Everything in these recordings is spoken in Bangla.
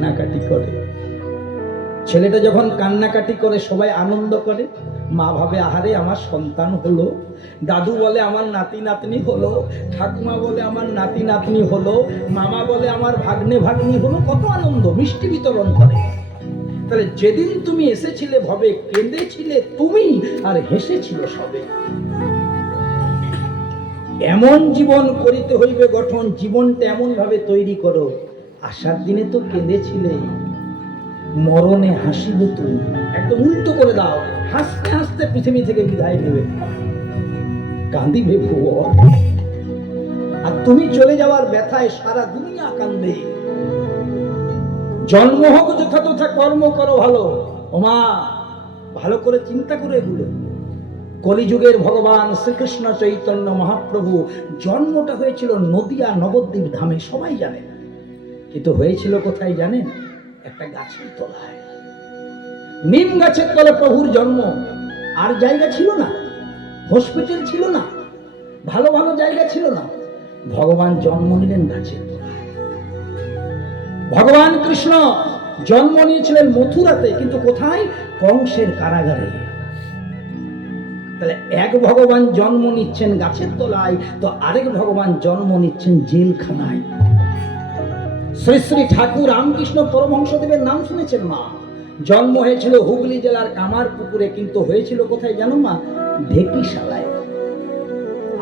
কান্নাকাটি করে। ছেলেটা যখন কান্নাকাটি করে সবাই আনন্দ করে, মা ভাবে আহারে আমার সন্তান হলো, দাদু বলে আমার নাতি নাতনি হলো, ঠাকুমা বলে আমার নাতি নাতনি হলো, মামা বলে আমার ভাগ্নে ভাগ্নি হলো, কত আনন্দ, মিষ্টি বিতরণ করে। তাহলে যেদিন তুমি এসেছিলে ভবে কেঁদেছিলে তুমি আর হেসেছিল সবে। এমন জীবন করিতে হইবে গঠন, জীবনটা এমন ভাবে তৈরি করো, আসার দিনে তো কেঁদেছিলে, মরণে হাসিবে তুমি। একদম উল্টো করে দাও, হাসতে হাসতে পৃথিবী থেকে বিদায় নেবে, কাঁদিবে ভুবন। আর তুমি চলে যাওয়ার ব্যথায় সারা দুনিয়া কান্দে। জন্ম হোক যথা তথা, কর্ম করো ভালো। ওমা ভালো করে চিন্তা করে এগুলো। কলিযুগের ভগবান শ্রীকৃষ্ণ চৈতন্য মহাপ্রভু জন্মটা হয়েছিল নদিয়া নবদ্বীপ ধামে, সবাই জানে, কিন্তু হয়েছিল কোথায় জানেন? একটা গাছের তলায়, নিম গাছের তলে প্রভুর জন্ম। আর জায়গা ছিল না, হসপিটাল ছিল না, ভালো ভালো জায়গা ছিল না। ভগবান জন্ম নিলেন গাছের তলায়। ভগবান কৃষ্ণ জন্ম নিয়েছিলেন মথুরাতে, কিন্তু কোথায়? কংসের কারাগারে। তাহলে এক ভগবান জন্ম নিচ্ছেন গাছের তলায়, তো আরেক ভগবান জন্ম নিচ্ছেন জেলখানায়। শ্রী শ্রী ঠাকুর রামকৃষ্ণ পরমহংসদেবের নাম শুনেছেন মা? জন্ম হয়েছিল হুগলি জেলার কামারপুকুরে, কিন্তু হয়েছিল কোথায় জানো মা? ঢেকিশালায়।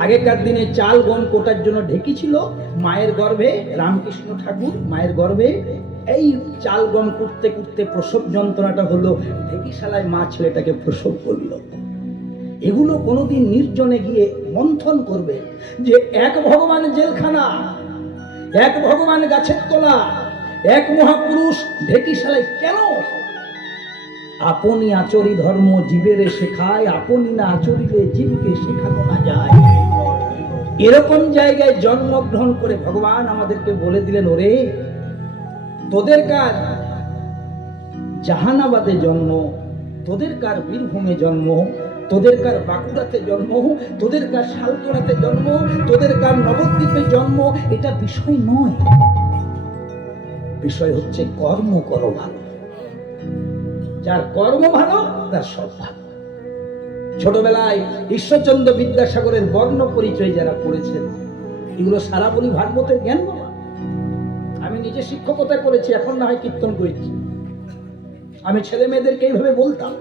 আগেকার দিনে চাল গম কোটার জন্য ঢেকি ছিল মায়ের গর্ভে। রামকৃষ্ণ ঠাকুর মায়ের গর্ভে এই চাল গম কুটতে কুটতে প্রসব যন্ত্রণাটা হলো, ঢেকিশালায় মা ছেলেটাকে প্রসব করলো। এগুলো কোনোদিন নির্জনে গিয়ে মন্থন করবে যে এক ভগবান জেলখানা, এক ভগবান গাছের তলা, এক মহাপুরুষ ঢেকিশালায়। কেন? আপনি আচরি ধর্ম জীবেরে শেখায়, আপনি না আচরিলে জীবকে শেখানো না যায়। এরকম জায়গায় জন্মগ্রহণ করে ভগবান আমাদেরকে বলে দিলেন, ওরে তোদের কার জাহানাবাদে জন্ম, তোদের কার বীরভূমে জন্ম, তোদের কার বাঁকুড়াতে জন্ম, তোদের কার শালতোড়াতে জন্ম, তোদের কার নবদ্বীপে জন্ম, এটা বিষয় নয়। বিষয় হচ্ছে কর্ম করো ভালো। যার কর্ম ভালো তার সব ভালো। ছোটবেলায় ঈশ্বরচন্দ্র বিদ্যাসাগরের বর্ণ পরিচয় যারা পড়েছেন, এগুলো সারা বলি ভাগবতের জ্ঞান বাবা। আমি নিজে শিক্ষকতা করেছি, এখন না হয় কীর্তন করেছি। আমি ছেলে মেয়েদেরকে এইভাবে বলতাম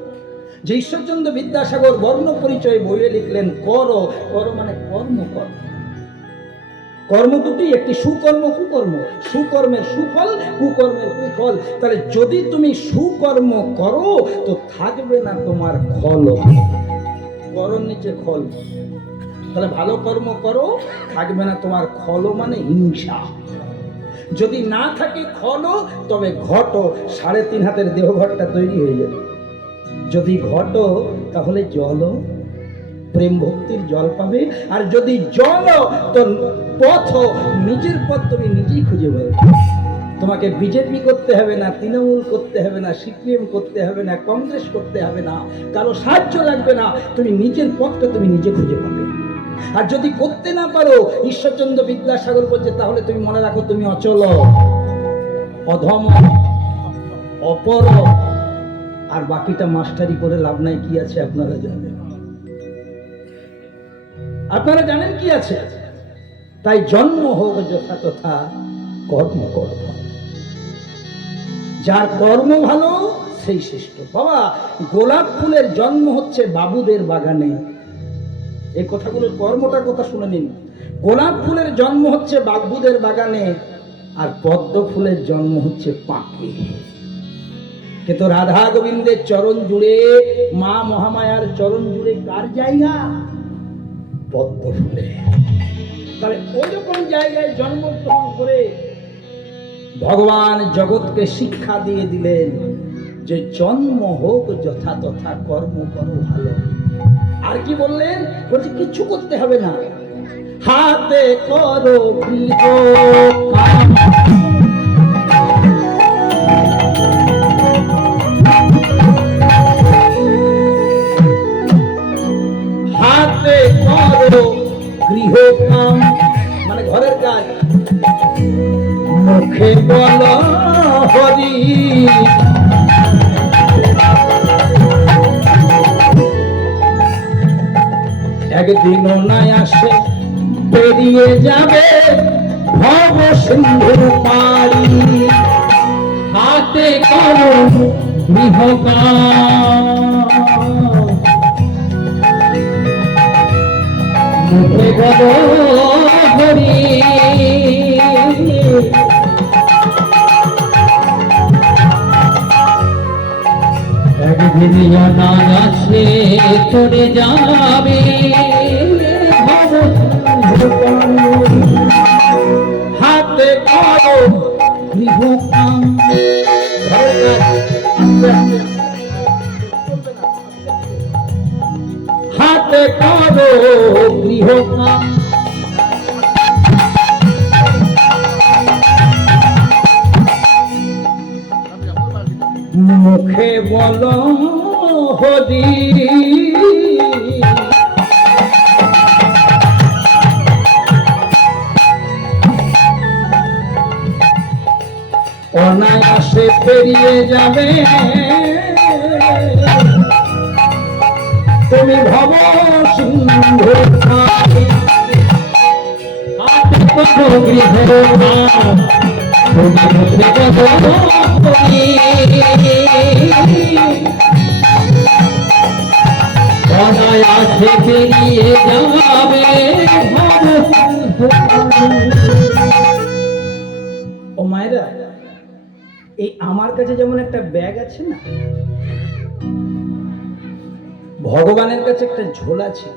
যে ঈশ্বরচন্দ্র বিদ্যাসাগর বর্ণ পরিচয় বইয়ে লিখলেন, করো করো মানে কর্ম কর। কর্ম দুটি, একটি সুকর্ম কুকর্ম। সুকর্মের সুফল, কুকর্মের কুফল। তাহলে যদি তুমি সুকর্ম করো তো থাকবে না তোমার খল, করর নিচে খল। তাহলে ভালো কর্ম করো, থাকবে না তোমার খল মানে হিংসা। যদি না থাকে খল, তবে ঘট, 3.5 হাতের দেহঘরটা তৈরি হয়ে যাবে। যদি ঘট তাহলে জল, প্রেম ভক্তির জল পাবে। আর যদি জল, তো পথ, নিজের পথ তুমি নিজেই খুঁজে পাবে। তোমাকে বিজেপি করতে হবে না, তৃণমূল করতে হবে না, সিপিএম করতে হবে না, কংগ্রেস করতে হবে না, কারো সাহায্য লাগবে না। তুমি নিজের পথটা তুমি নিজে খুঁজে পাবে। আর যদি করতে না পারো, ঈশ্বরচন্দ্র বিদ্যাসাগর বলছে, তাহলে তুমি মনে রাখো তুমি অচল, অধম, অপর। আর বাকিটা মাস্টারি করে লাভ নাই। কি আছে আপনারা জানেন? আপনারা জানেন কি আছে? তাই জন্ম হোক যথা তথা, কর্ম করব। যার কর্ম ভালো সেই শ্রেষ্ঠ। বাবা, গোলাপ ফুলের জন্ম হচ্ছে বাবুদের বাগানে। এই কথাগুলোর কর্মটার কথা শুনে নিন। গোলাপ ফুলের জন্ম হচ্ছে বাবুদের বাগানে, আর পদ্ম ফুলের জন্ম হচ্ছে পাকে। কিন্তু রাধা গোবিন্দের চরণ জুড়ে, মা মহামায়ার চরণ জুড়ে কার জায়গা? পদ্ম ফুলে। তাহলে ওইরকম জায়গায় জন্মগ্রহণ করে ভগবান জগৎকে শিক্ষা দিয়ে দিলেন যে জন্ম হোক যথা তথা, কর্ম করো ভালো। আর কি বললেন? বলছে কিছু করতে হবে না, হাতে করো গৃহ কাম, হাতে করো গৃহ কাম মানে ঘরের কাজ। মুখে বলো হরি একদিন নাই আসে পেরিয়ে যাবে ভব সিন্ধুর পারি, হাতে করো গৃহকাজ, মুখে বলো হরি। একদিন অনায় আসে চলে যাবে ভব সিন্ধু পারি, হাতে করো গৃহকাজ। হাতে করো গৃহকাজ, মুখে বলো হরি। অনায়াসে পেরিয়ে যাবে তুমি ভব সিন্ধু পারি। হাতে করো গৃহকাজ, তুমি মুখে বলো হরি। অনায়াসে পেরিয়ে যাবে ভব সিন্ধু পারি। ও মায়েরা, এই আমার কাছে যেমন একটা ব্যাগ আছে না, ভগবানের কাছে একটা ঝোলা ছিল।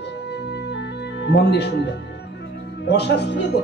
মন দিয়ে শুনবেন, অশাস্ত্রীয় কথা।